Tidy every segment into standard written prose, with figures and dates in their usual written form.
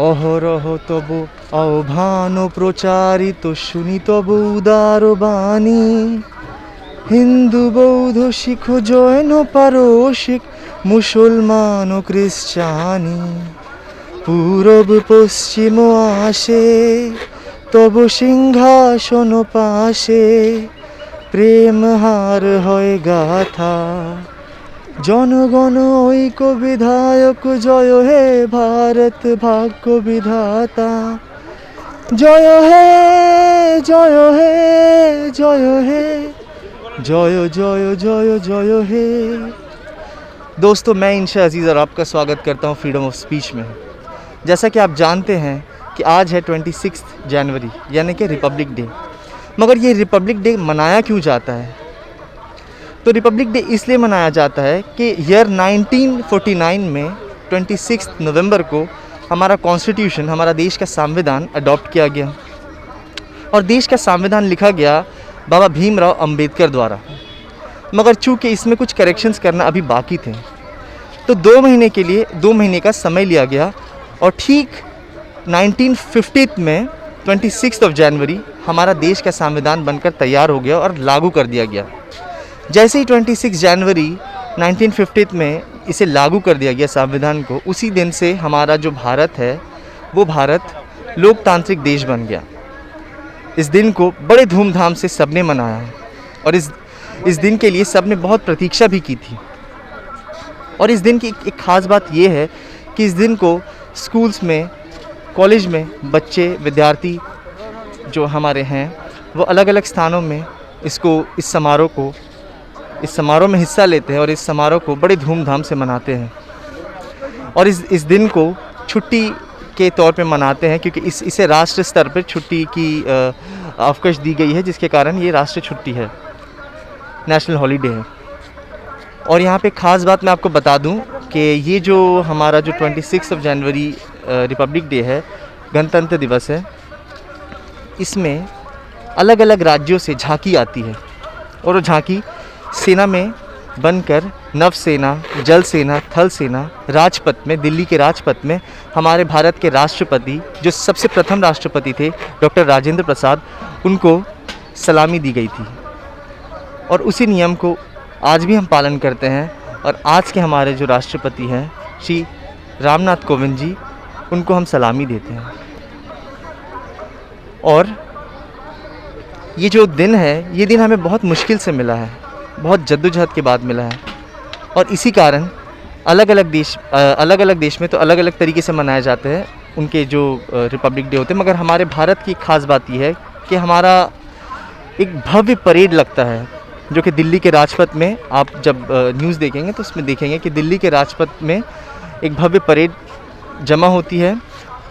অহরহ তব আহ্বান প্রচারিত শুনি তব উদার বাণী। হিন্দু বৌদ্ধ শিখ জৈন পারসিক মুসলমান ও খ্রিস্টানি, পূরব পশ্চিম আসে তব সিংহাসন পাশে। প্রেম হার হয় গাথা জনগণ ঐক্য বিধায়ক, জয় হে ভারত ভাগ্য বিধাতা। জয় হে জয় হে জয় হে जय जय जय जय हे। दोस्तों, मैं इंशा अज़ीज़ और आपका स्वागत करता हूँ फ्रीडम ऑफ स्पीच में। जैसा कि आप जानते हैं कि आज है 26 जनवरी यानी कि रिपब्लिक डे। मगर ये रिपब्लिक डे मनाया क्यों जाता है? तो रिपब्लिक डे इसलिए मनाया जाता है कि ईयर 1949 में 26 नवंबर को हमारा कॉन्स्टिट्यूशन, हमारा देश का संविधान अडॉप्ट किया गया और देश का संविधान लिखा गया बाबा भीमराव अंबेडकर द्वारा। मगर चूँकि इसमें कुछ करेक्शंस करना अभी बाकी थे, तो 2 महीने के लिए 2 महीने का समय लिया गया और ठीक 1950 में 26 जनवरी हमारा देश का संविधान बनकर तैयार हो गया और लागू कर दिया गया। जैसे ही 26 जनवरी 1950 में इसे लागू कर दिया गया संविधान को, उसी दिन से हमारा जो भारत है वो भारत लोकतांत्रिक देश बन गया। इस दिन को बड़े धूमधाम से सबने मनाया और इस दिन के लिए सबने बहुत प्रतीक्षा भी की थी। और इस दिन की एक ख़ास बात ये है कि इस दिन को स्कूल्स में, कॉलेज में बच्चे, विद्यार्थी जो हमारे हैं वो अलग अलग स्थानों में इस समारोह में हिस्सा लेते हैं और इस समारोह को बड़े धूमधाम से मनाते हैं। और इस दिन को छुट्टी के तौर पे मनाते हैं क्योंकि इसे राष्ट्र स्तर पर छुट्टी की अवकाश दी गई है, जिसके कारण ये राष्ट्रीय छुट्टी है, नेशनल हॉलीडे है। और यहाँ पे ख़ास बात मैं आपको बता दूँ कि ये जो हमारा जो 26 जनवरी रिपब्लिक डे है, गणतंत्र दिवस है, इसमें अलग अलग राज्यों से झांकी आती है और वो झांकी सेना में बनकर नवसेना, जल सेना, थल सेना, राजपथ में, दिल्ली के राजपथ में हमारे भारत के राष्ट्रपति, जो सबसे प्रथम राष्ट्रपति थे डॉक्टर राजेंद्र प्रसाद, उनको सलामी दी गई थी। और उसी नियम को आज भी हम पालन करते हैं और आज के हमारे जो राष्ट्रपति हैं श्री रामनाथ कोविंद जी, उनको हम सलामी देते हैं। और ये जो दिन है, ये दिन हमें बहुत मुश्किल से मिला है, बहुत जद्दोजहद के बाद मिला है। और इसी कारण अलग अलग देश में तो अलग अलग तरीके से मनाए जाते हैं उनके जो रिपब्लिक डे होते हैं। मगर हमारे भारत की ख़ास बात यह है कि हमारा एक भव्य परेड लगता है, जो कि दिल्ली के राजपथ में, आप जब न्यूज़ देखेंगे तो उसमें देखेंगे कि दिल्ली के राजपथ में एक भव्य परेड जमा होती है।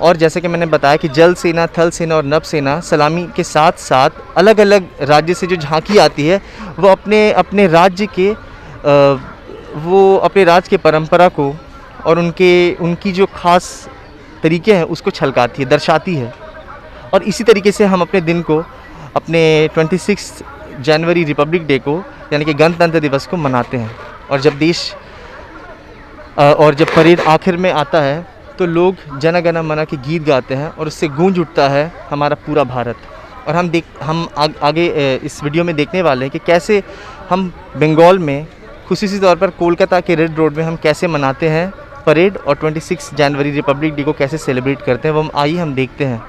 और जैसे कि मैंने बताया कि जल सेना, थल सेना और नभ सेना सलामी के साथ साथ अलग अलग राज्य से जो झांकी आती है वो अपने राज्य की परंपरा को और उनकी जो ख़ास तरीके हैं उसको छलकाती है, दर्शाती है। और इसी तरीके से हम अपने दिन को, अपने 26 जनवरी रिपब्लिक डे को यानी कि गणतंत्र दिवस को मनाते हैं। और जब परेड आखिर में आता है तो लोग जन गण मन के गीत गाते हैं और उससे गूंज उठता है हमारा पूरा भारत। और हम आगे इस वीडियो में देखने वाले हैं कि कैसे हम बंगाल में, खुसूसी तौर पर कोलकाता के रेड रोड में हम कैसे मनाते हैं परेड और 26 जनवरी रिपब्लिक डे को कैसे सेलिब्रेट करते हैं, वो आइए हम देखते हैं।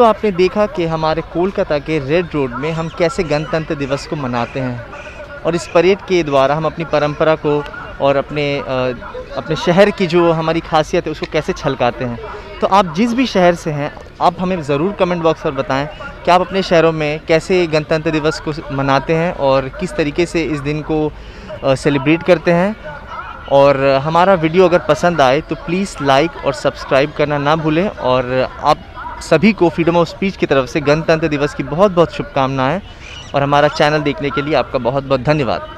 दोस्तों, आपने देखा कि हमारे कोलकाता के रेड रोड में हम कैसे गणतंत्र दिवस को मनाते हैं और इस परेड के द्वारा हम अपनी परंपरा को और अपने शहर की जो हमारी खासियत है उसको कैसे छलकाते हैं। तो आप जिस भी शहर से हैं, आप हमें ज़रूर कमेंट बॉक्स पर बताएं कि आप अपने शहरों में कैसे गणतंत्र दिवस को मनाते हैं और किस तरीके से इस दिन को सेलिब्रेट करते हैं। और हमारा वीडियो अगर पसंद आए तो प्लीज़ लाइक और सब्सक्राइब करना ना भूलें। और आप सभी को फ्रीडम ऑफ स्पीच की तरफ से गणतंत्र दिवस की बहुत बहुत शुभकामनाएं और हमारा चैनल देखने के लिए आपका बहुत बहुत धन्यवाद।